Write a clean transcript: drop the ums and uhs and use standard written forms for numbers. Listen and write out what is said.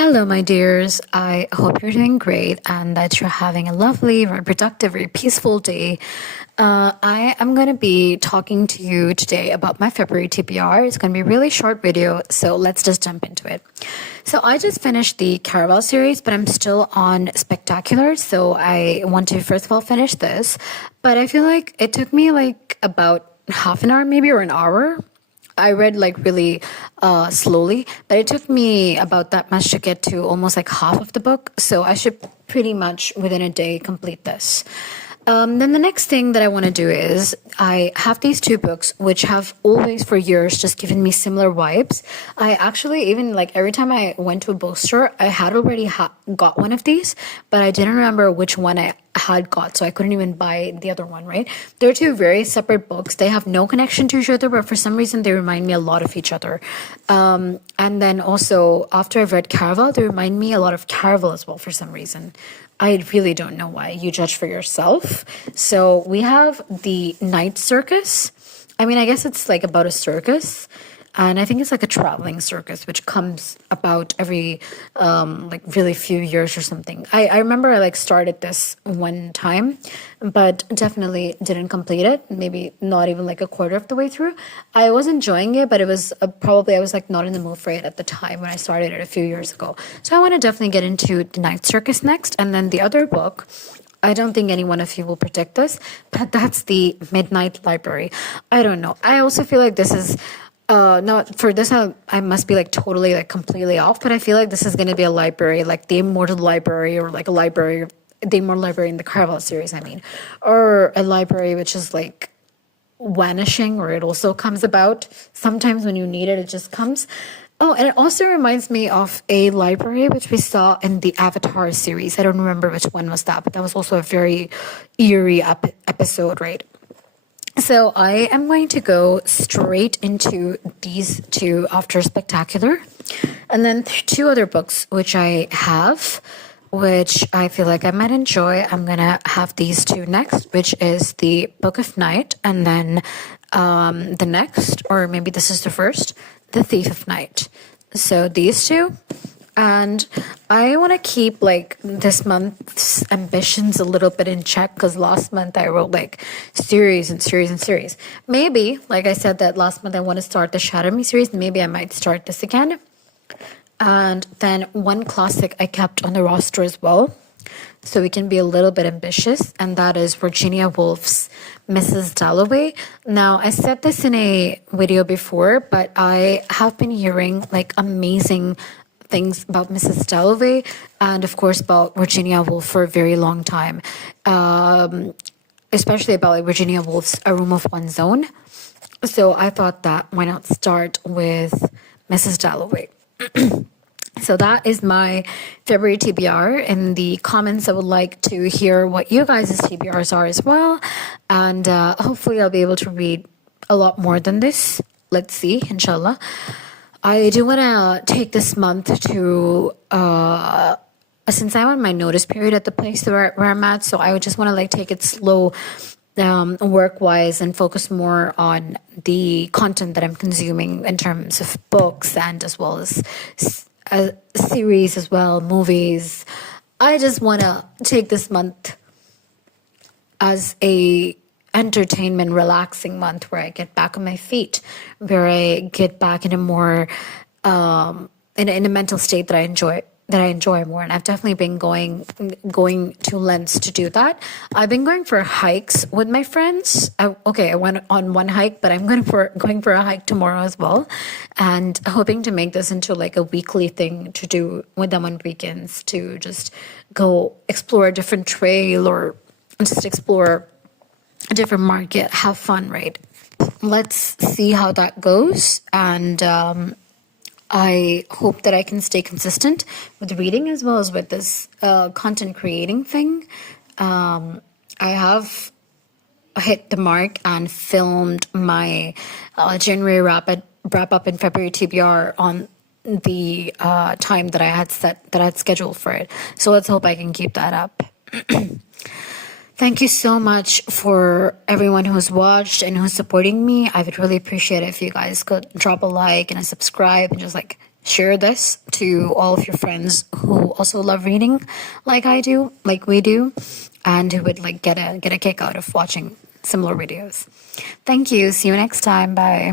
Hello, my dears. I hope you're doing great and that you're having a lovely, very productive, very peaceful day. I am going to be talking to you today about my February TBR. It's going to be a really short video, so let's just jump into it. So I just finished the Caraval series, but I'm still on Spectacular, so I want to first of all finish this. But I feel like it took me like about half an hour maybe or an hour. I read like really slowly, but it took me about that much to get to almost like half of the book. So I should pretty much within a day complete this. Then the next thing that I want to do is I have these two books which have always for years just given me similar vibes. I actually even like every time I went to a bookstore, I had already got one of these, but I didn't remember which one I had got, so I couldn't even buy the other one, right? They're two very separate books. They have no connection to each other, but for some reason they remind me a lot of each other. And then also after I've read Caraval, they remind me a lot of Caraval as well for some reason. I really don't know why. You judge for yourself. So we have the Night Circus. I mean, I guess it's like about a circus. And I think it's like a traveling circus, which comes about every like really few years or something. I remember I like started this one time, but definitely didn't complete it. Maybe not even like a quarter of the way through. I was enjoying it, but it was probably I was like not in the mood for it at the time when I started it a few years ago. So I want to definitely get into the Night Circus next. And then the other book, I don't think any one of you will predict this, but that's the Midnight Library. I don't know. I also feel like this is no, for this I must be like totally like completely off, but I feel like this is going to be a library like the Immortal Library, or like a library, the Immortal Library in the Caraval series, I mean, or a library which is like vanishing, or it also comes about sometimes when you need it, it just comes. Oh, and it also reminds me of a library which we saw in the Avatar series. I don't remember which one was that, but that was also a very eerie episode, right? So I am going to go straight into these two after Spectacular. And then two other books which I have, which I feel like I might enjoy. I'm going to have these two next, which is the Book of Night. And then the next, or maybe this is the first, The Thief of Night. So these two. And I want to keep like this month's ambitions a little bit in check, because last month I wrote like series and series and series. Maybe, like I said that last month I want to start the Shadow Me series. Maybe I might start this again. And then one classic I kept on the roster as well, so we can be a little bit ambitious, and that is Virginia Woolf's Mrs. Dalloway. Now, I said this in a video before, but I have been hearing like amazing things about Mrs. Dalloway and of course about Virginia Woolf for a very long time, especially about like Virginia Woolf's A Room of One's Own. So I thought that why not start with Mrs. Dalloway. So that is my February TBR. In the comments, I would like to hear what you guys' TBRs are as well, and hopefully I'll be able to read a lot more than this. Let's see, inshallah. I do want to take this month to, since I'm on my notice period at the place where I'm at, so I would just want to like take it slow work-wise and focus more on the content that I'm consuming in terms of books and as well as series as well, movies. I just want to take this month as a entertainment, relaxing month where I get back on my feet, where I get back in a more in a mental state that I enjoy more. And I've definitely been going to lengths to do that. I've been going for hikes with my friends. I went on one hike, but I'm going for a hike tomorrow as well, and hoping to make this into like a weekly thing to do with them on weekends, to just go explore a different trail or just explore a different market, have fun, right? Let's see how that goes. And I hope that I can stay consistent with reading as well as with this content creating thing. I have hit the mark and filmed my January wrap up in February TBR on the time that I had scheduled for it. So let's hope I can keep that up. Thank you so much for everyone who's watched and who's supporting me. I would really appreciate it if you guys could drop a like and a subscribe and just like share this to all of your friends who also love reading like I do, like we do, and who would like get a kick out of watching similar videos. Thank you. See you next time. Bye.